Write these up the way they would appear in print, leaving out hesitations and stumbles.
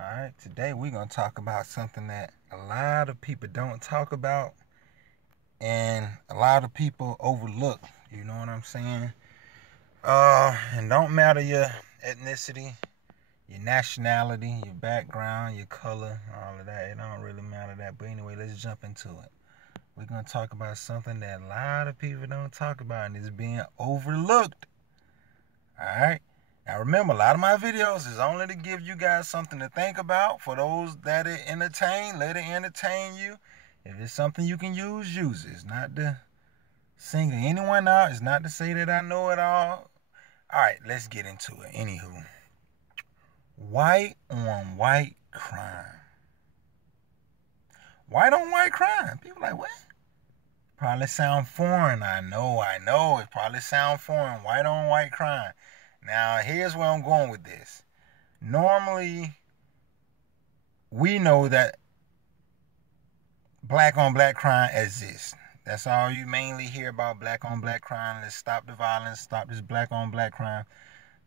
Alright, today we're going to talk about something that a lot of people don't talk about and a lot of people overlook. You know what I'm saying? And don't matter your ethnicity, your nationality, your background, your color, all of that. It don't really matter that. But anyway, let's jump into it. We're going to talk about something that a lot of people don't talk about and is being overlooked. Alright? Now remember, a lot of my videos is only to give you guys something to think about. For those that it entertain, let it entertain you. If it's something you can use it. It's not to single anyone out. It's not to say that I know it all. Alright, let's get into it. Anywho, white on white crime. White on white crime. People like, what? Probably sound foreign. I know. It probably sound foreign. White on white crime. Now, here's where I'm going with this. Normally, we know that black on black crime exists. That's all you mainly hear about, black on black crime. Let's stop the violence, stop this black on black crime.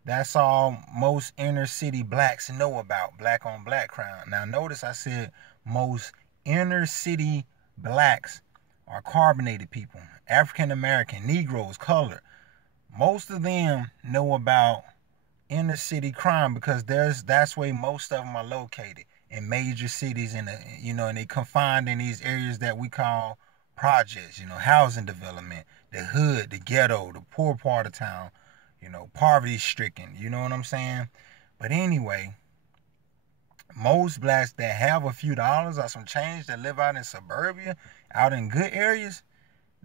That's all most inner city blacks know about, black on black crime. Now, notice I said most inner city blacks are carbonated people, African American, Negroes, colored. Most of them know about inner city crime because that's where most of them are located, in major cities, and they confined in these areas that we call projects, housing development, the hood, the ghetto, the poor part of town, poverty stricken, you know what I'm saying? But anyway, most blacks that have a few dollars or some change that live out in suburbia, out in good areas,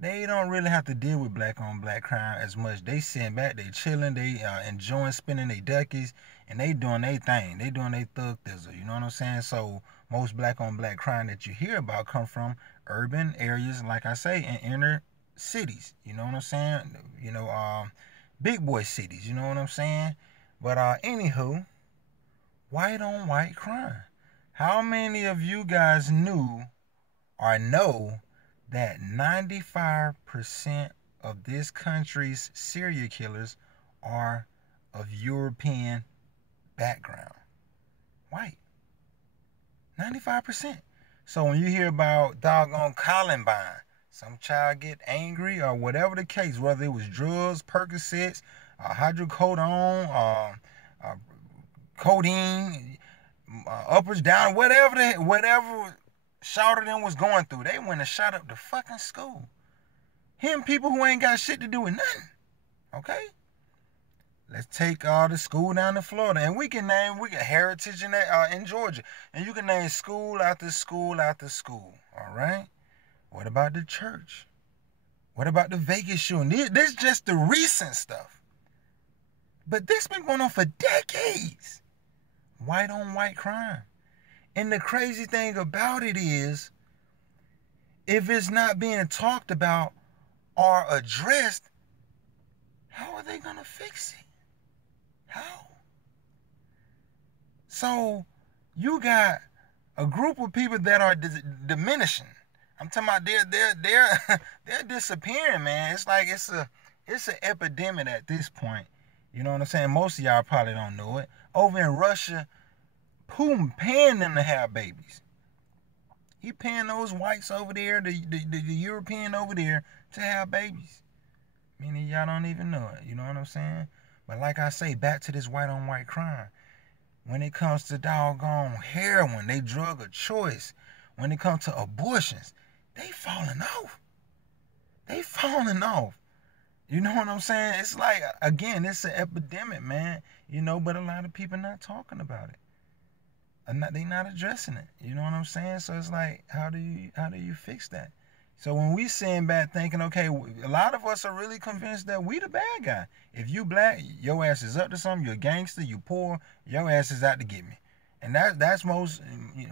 they don't really have to deal with black on black crime as much. They sitting back, they chilling, they enjoying spending their duckies, and they doing their thing. They doing their thug thizzle, you know what I'm saying? So most black on black crime that you hear about come from urban areas, like I say, in inner cities, you know what I'm saying? Big boy cities, you know what I'm saying? But anywho, white on white crime. How many of you guys knew or know that 95% of this country's serial killers are of European background? White. 95%. So when you hear about doggone Columbine, some child get angry or whatever the case, whether it was drugs, Percocets, hydrocodone, codeine, uppers, down, whatever shouted them was going through, they went and shot up the fucking school. Him people who ain't got shit to do with nothing. Okay? Let's take the school down to Florida, and we can Heritage in Georgia, and you can name school after school after school. All right? What about the church? What about the Vegas shooting? This is just the recent stuff, but this been going on for decades. White on white crime. And the crazy thing about it is, if it's not being talked about or addressed, how are they going to fix it? How? So, you got a group of people that are diminishing. I'm talking about they're disappearing, man. It's like it's an epidemic at this point. You know what I'm saying? Most of y'all probably don't know it. Over in Russia, Putin paying them to have babies. He paying those whites over there, the European over there, to have babies. Meaning y'all don't even know it. You know what I'm saying? But like I say, back to this white on white crime. When it comes to doggone heroin, they drug of choice. When it comes to abortions, they falling off. They falling off. You know what I'm saying? It's like, again, it's an epidemic, man. But a lot of people not talking about it. They not addressing it. You know what I'm saying? So it's like, how do you fix that? So when we sitting back thinking, okay, a lot of us are really convinced that we the bad guy. If you black, your ass is up to something. You're a gangster. You poor. Your ass is out to get me. And that's most.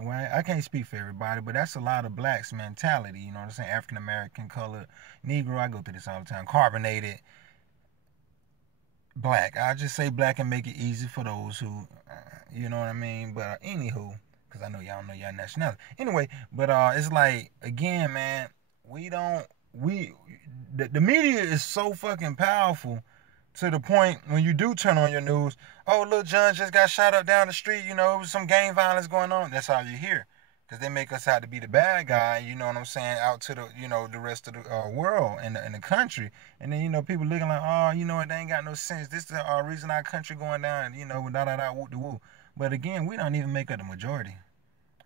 Well, I can't speak for everybody, but that's a lot of blacks' mentality. You know what I'm saying? African American, colored, Negro. I go through this all the time. Carbonated. Black. I'll just say black and make it easy for those who, you know what I mean? But anywho, because I know y'all know y'all nationality. Anyway, but it's like, again, man, the media is so fucking powerful to the point when you do turn on your news, oh, little John just got shot up down the street, it was some gang violence going on. That's all you hear. Because they make us out to be the bad guy, you know what I'm saying, out to the, the rest of the world and the country. And then, people looking like, oh, they ain't got no sense. This is the reason our country going down, da-da-da, whoop-de-woo. But again, we don't even make up the majority.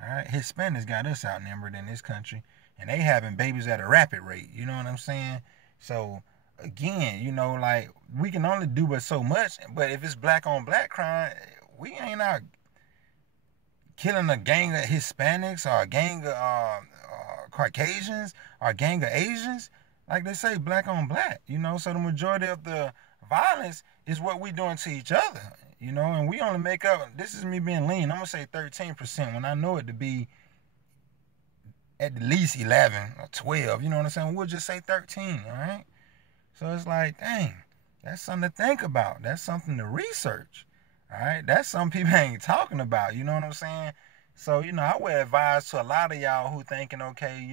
All right, Hispanics got us outnumbered in this country, and they having babies at a rapid rate. You know what I'm saying? So again, like we can only do but so much. But if it's black on black crime, we ain't out killing a gang of Hispanics or a gang of Caucasians or a gang of Asians. Like they say, black on black. So the majority of the violence is what we doing to each other. And we only make up, this is me being lean, I'm going to say 13% when I know it to be at least 11 or 12, you know what I'm saying? We'll just say 13, all right? So it's like, dang, that's something to think about. That's something to research, all right? That's something people ain't talking about, you know what I'm saying? So, I would advise to a lot of y'all who thinking, okay,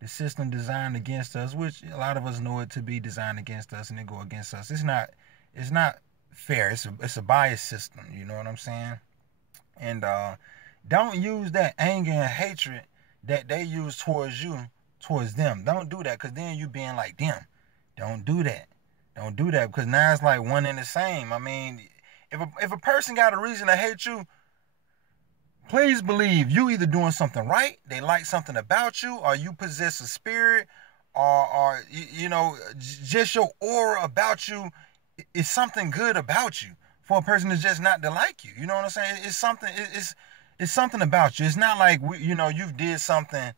the system designed against us, which a lot of us know it to be designed against us and it go against us. It's not fair. It's a biased system, you know what I'm saying? And don't use that anger and hatred that they use towards you, towards them. Don't do that, because then you being like them. Don't do that. Don't do that, because now it's like one and the same. I mean, if a person got a reason to hate you, please believe you either doing something right, they like something about you, or you possess a spirit, or just your aura about you is something good about you for a person that's just not to like you. You know what I'm saying? It's something about you. It's not like you've did something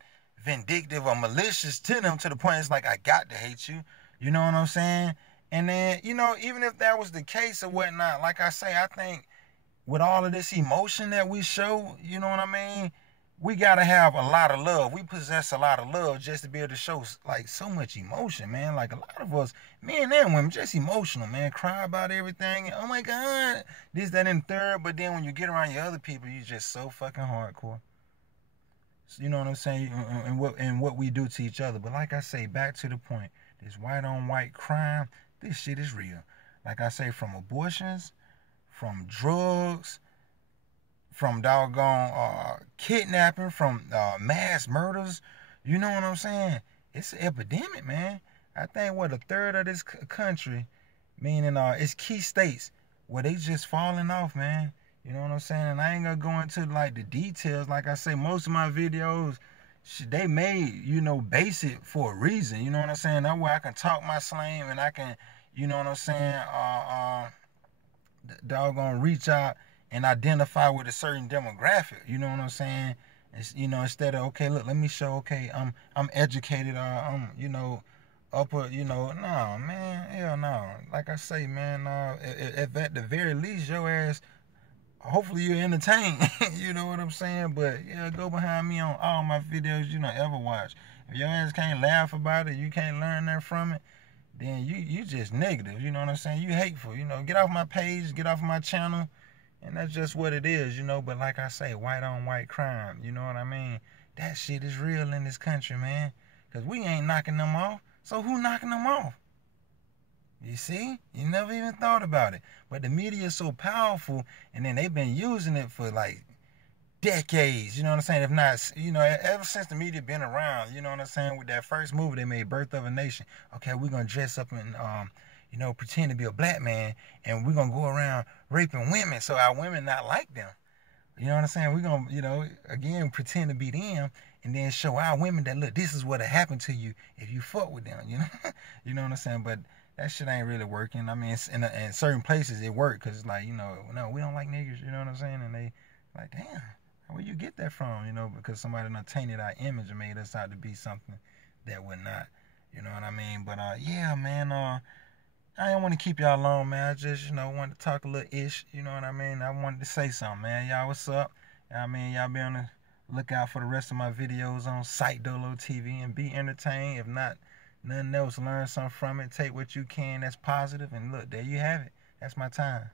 vindictive or malicious to them to the point it's like I got to hate you. You know what I'm saying? And then even if that was the case or whatnot, like I say, I think with all of this emotion that we show, you know what I mean? We got to have a lot of love. We possess a lot of love just to be able to show like so much emotion, man. Like a lot of us, men and women, just emotional, man. Cry about everything. Oh my God, this, that, and third. But then when you get around your other people, you just so fucking hardcore. So, you know what I'm saying? And what we do to each other. But like I say, back to the point, this white on white crime, this shit is real. Like I say, from abortions, from drugs, from doggone kidnapping, from mass murders. You know what I'm saying? It's an epidemic, man. I think a third of this country, meaning it's key states where they just falling off, man. You know what I'm saying? And I ain't gonna go into like the details. Like I say, most of my videos, they made, basic for a reason. You know what I'm saying? That way I can talk my slang and I can, you know what I'm saying, doggone reach out and identify with a certain demographic. You know what I'm saying? It's, instead of, okay, look, let me show, okay, I'm educated, or I'm, upper, no, man, hell no. Like I say, man, if at the very least your ass, hopefully you're entertained. You know what I'm saying? But yeah, go behind me on all my videos you don't ever watch. If your ass can't laugh about it, you can't learn that from it, then you just negative. You know what I'm saying? You hateful. Get off my page, get off my channel. And that's just what it is, But like I say, white on white crime, you know what I mean? That shit is real in this country, man. Because we ain't knocking them off. So who knocking them off? You see? You never even thought about it. But the media is so powerful, and then they've been using it for like decades, you know what I'm saying? If not, ever since the media been around, you know what I'm saying? With that first movie they made, Birth of a Nation. Okay, we're going to dress up and, pretend to be a black man, and we're going to go around raping women so our women not like them. You know what I'm saying? We're going to, again, pretend to be them, and then show our women that, look, this is what happened to you if you fuck with them, You know what I'm saying? But that shit ain't really working. I mean, in certain places it worked, because it's like, no, we don't like niggas, you know what I'm saying? And they like, damn, where you get that from, because somebody done tainted our image and made us out to be something that we're not, you know what I mean? But, yeah, man, I didn't want to keep y'all long, man. I just, wanted to talk a little ish, you know what I mean? I wanted to say something, man. Y'all, what's up? I mean, y'all be on the lookout for the rest of my videos on Sike Dolo TV and be entertained. If not, nothing else, learn something from it. Take what you can that's positive, and look, there you have it. That's my time.